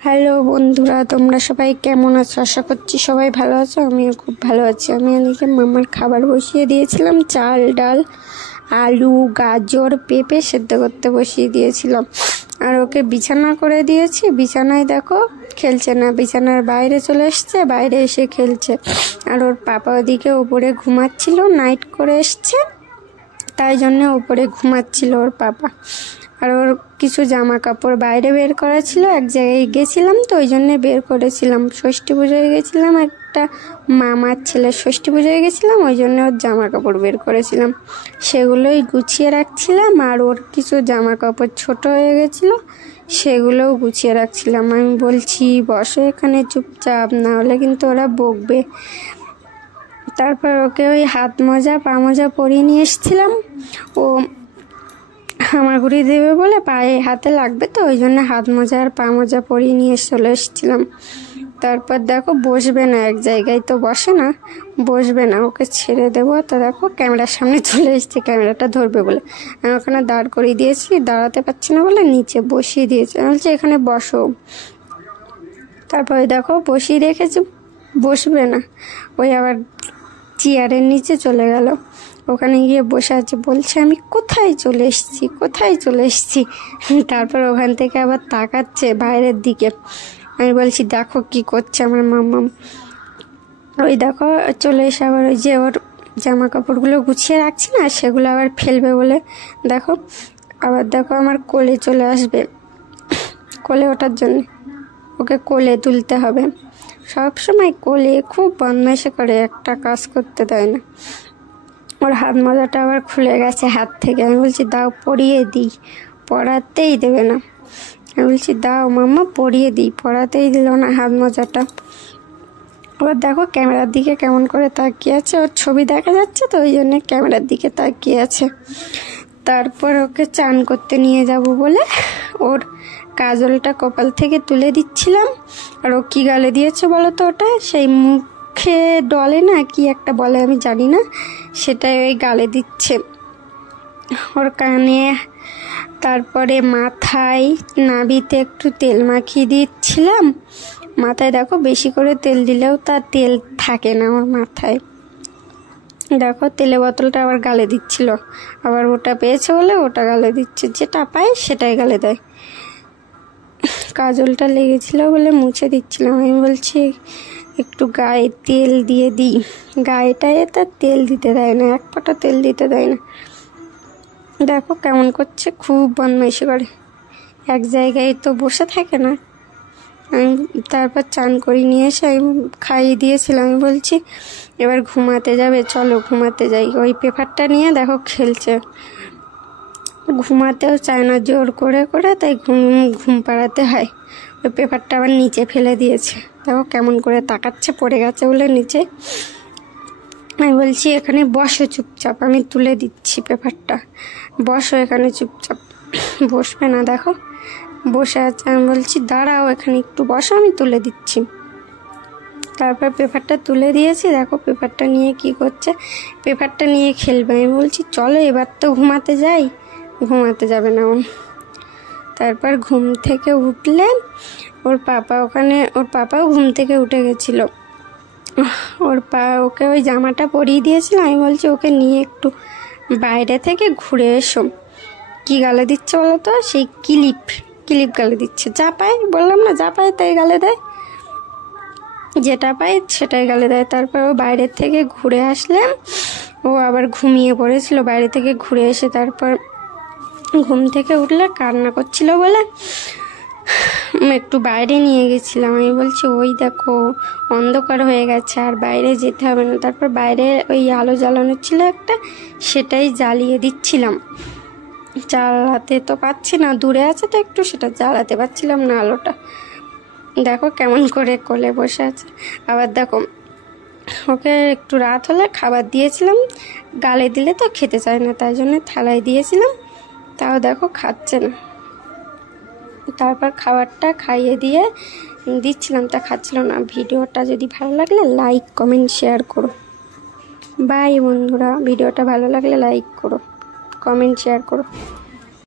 Hello বন্ধুরা, তোমরা সবাই কেমন আছো? আশা করছি সবাই ভালো আছো। আমিও খুব ভালো আছি। আমি এদিকে মামার খাবার বসিয়ে দিয়েছিলাম। চাল, ডাল, আলু, গাজর, পেঁপে সেদ্ধ করতে বসিয়ে দিয়েছিলাম। আর ওকে বিছানা করে দিয়েছি। বিছানায় দেখো খেলছে না, বিছানার বাইরে চলে এসছে, বাইরে এসে খেলছে। আর ওর পাপা ওদিকে ওপরে ঘুমাচ্ছিল, নাইট করে এসছে, তাই জন্য ওপরে ঘুমাচ্ছিল ওর পাপা। আর ওর কিছু জামা কাপড় বাইরে বের করা ছিল, এক জায়গায় গেছিলাম তো ওই জন্যে বের করেছিলাম। ষষ্ঠী পুজোয় গেছিলাম, একটা মামার ছেলের ষষ্ঠী পুজোয় গেছিলাম, ওই জন্য ওর জামা কাপড় বের করেছিলাম, সেগুলোই গুছিয়ে রাখছিলাম। আর ওর কিছু জামা কাপড় ছোট হয়ে গেছিলো, সেগুলোও গুছিয়ে রাখছিলাম। আমি বলছি বসো এখানে চুপচাপ, না হলে কিন্তু ওরা বকবে। তারপর ওকে ওই হাত মোজা পা মোজা পরিয়ে নিয়ে এসেছিলাম। ও হামাগুড়ি দেবে বলে পায়ে হাতে লাগবে, তো ওই জন্য হাত মোজা আর পা মোজা পরিয়ে নিয়ে চলে এসেছিলাম। তারপর দেখো বসবে না, এক জায়গায় তো বসে না, বসবে না, ওকে ছেড়ে দেবো। তো দেখো ক্যামেরার সামনে চলে এসেছে, ক্যামেরাটা ধরবে বলে। আমি ওখানে দাঁড় করিয়ে দিয়েছি, দাঁড়াতে পারছি না বলে নিচে বসিয়ে দিয়েছি। আমি বলছি এখানে বসো। তারপরে দেখো বসিয়ে রেখেছি, বসবে না, ওই আবার চেয়ারের নিচে চলে গেল, ওখানে গিয়ে বসে আছে। বলছে আমি কোথায় চলে এসেছি, কোথায় চলে এসেছি। তারপর ওখান থেকে আবার তাকাচ্ছে বাইরের দিকে। আমি বলছি দেখো কি করছে আমার মাম্মাম। ওই দেখো চলে এসে আবার ওই যে ওর জামা কাপড়গুলো গুছিয়ে রাখছি না, সেগুলো আবার ফেলবে বলে দেখো আবার দেখো আমার কোলে চলে আসবে, কোলে ওঠার জন্য ওকে কোলে তুলতে হবে। সব সময় কোলে, খুব বদমাইশি করে, একটা কাজ করতে দেয় না। ওর হাত মোজাটা আবার খুলে গেছে হাত থেকে। আমি বলছি দাও পরিয়ে দিই, পরাতেই দেবে না। আমি বলছি দাও মাম্মা পরিয়ে দিই, পরাতেই দিল না হাত মোজাটা। আবার দেখো ক্যামেরার দিকে কেমন করে তাকিয়ে আছে, ওর ছবি দেখা যাচ্ছে তো ওই জন্য ক্যামেরার দিকে তাকিয়ে আছে। তারপর ওকে চান করতে নিয়ে যাব বলে ওর কাজলটা কপাল থেকে তুলে দিচ্ছিলাম। আর ও কী গালে দিয়েছে বলো তো, ওটা সেই মুখে ডলে না কি একটা বলে আমি জানি না, সেটাই ওই গালে দিচ্ছে ওর কানে। তারপরে মাথায় নাভিতে একটু তেল মাখিয়ে দিচ্ছিলাম। মাথায় দেখো বেশি করে তেল দিলেও তার তেল থাকে না ওর মাথায়। দেখো তেলের বোতলটা আবার গালে দিচ্ছিল, আবার ওটা পেয়েছে বলে ওটা গালে দিচ্ছে, যেটা পায় সেটাই গালে দেয়। কাজলটা লেগেছিল বলে মুছে দিচ্ছিলাম। আমি বলছি একটু গায়ে তেল দিয়ে দিই, গায়েটায় তার তেল দিতে দেয় না, এক ফোঁটা তেল দিতে দেয় না। দেখো কেমন করছে, খুব বদমাইশি করে, এক জায়গায় তো বসে থাকে না। আমি তারপর চান করে নিয়ে এসে আমি খাইয়ে দিয়েছিলাম। আমি বলছি এবার ঘুমাতে যাবে, চলো ঘুমাতে যাই। ওই পেপারটা নিয়ে দেখো খেলছে, ঘুমাতেও চায় না, জোর করে করে, তাই ঘুম পাড়াতে হয়। ওই পেপারটা আবার নিচে ফেলে দিয়েছে, দেখো কেমন করে তাকাচ্ছে, পড়ে গেছে বলে নিচে। আমি বলছি এখানে বসো চুপচাপ, আমি তুলে দিচ্ছি পেপারটা, বসো এখানে চুপচাপ। বসবে না, দেখো বসে আছে। আমি বলছি দাঁড়াও এখানে একটু বসো, আমি তুলে দিচ্ছি। তারপর পেপারটা তুলে দিয়েছি, দেখো পেপারটা নিয়ে কি করছে, পেপারটা নিয়ে খেলবে। আমি বলছি চলো এবার তো ঘুমাতে যাই, ঘুমাতে যাবে না ও। তারপর ঘুম থেকে উঠলে ওর পাপাও ঘুম থেকে উঠে গেছিলো। ওকে ওই জামাটা পরিয়ে দিয়েছিল। আমি বলছি ওকে নিয়ে একটু বাইরে থেকে ঘুরে এসো। কি গালে দিচ্ছে বলো তো, সেই ক্লিপ গালে দিচ্ছে, যা পায় বললাম না, যা পায় তাই গালে দেয়, যেটা পায় সেটাই গালে দেয়। তারপর ও বাইরের থেকে ঘুরে আসলে ও আবার ঘুমিয়ে পড়েছিল। বাইরে থেকে ঘুরে এসে তারপর ঘুম থেকে উঠলে কান্না করছিল বলে একটু বাইরে নিয়ে গেছিলাম। আমি বলছি ওই দেখো অন্ধকার হয়ে গেছে, আর বাইরে যেতে হবে না। তারপর বাইরে ওই আলো জ্বালানো ছিল একটা, সেটাই জ্বালিয়ে দিচ্ছিলাম। জ্বালাতে তো পাচ্ছি না, দূরে আছে তো একটু, সেটা জ্বালাতে পারছিলাম না আলোটা। দেখো কেমন করে কোলে বসে আছে। আবার দেখো ওকে একটু রাত হলে খাবার দিয়েছিলাম, গালে দিলে তো খেতে চায় না, তাই জন্য থালায় দিয়েছিলাম, তাও দেখো খাচ্ছে না। তারপর খাবারটা খাইয়ে দিয়ে দিচ্ছিলাম, তা খাচ্ছিল না। ভিডিওটা যদি ভালো লাগলে লাইক কমেন্ট শেয়ার করো। বাই বন্ধুরা, ভিডিওটা ভালো লাগলে লাইক করো, কমেন্ট শেয়ার করো।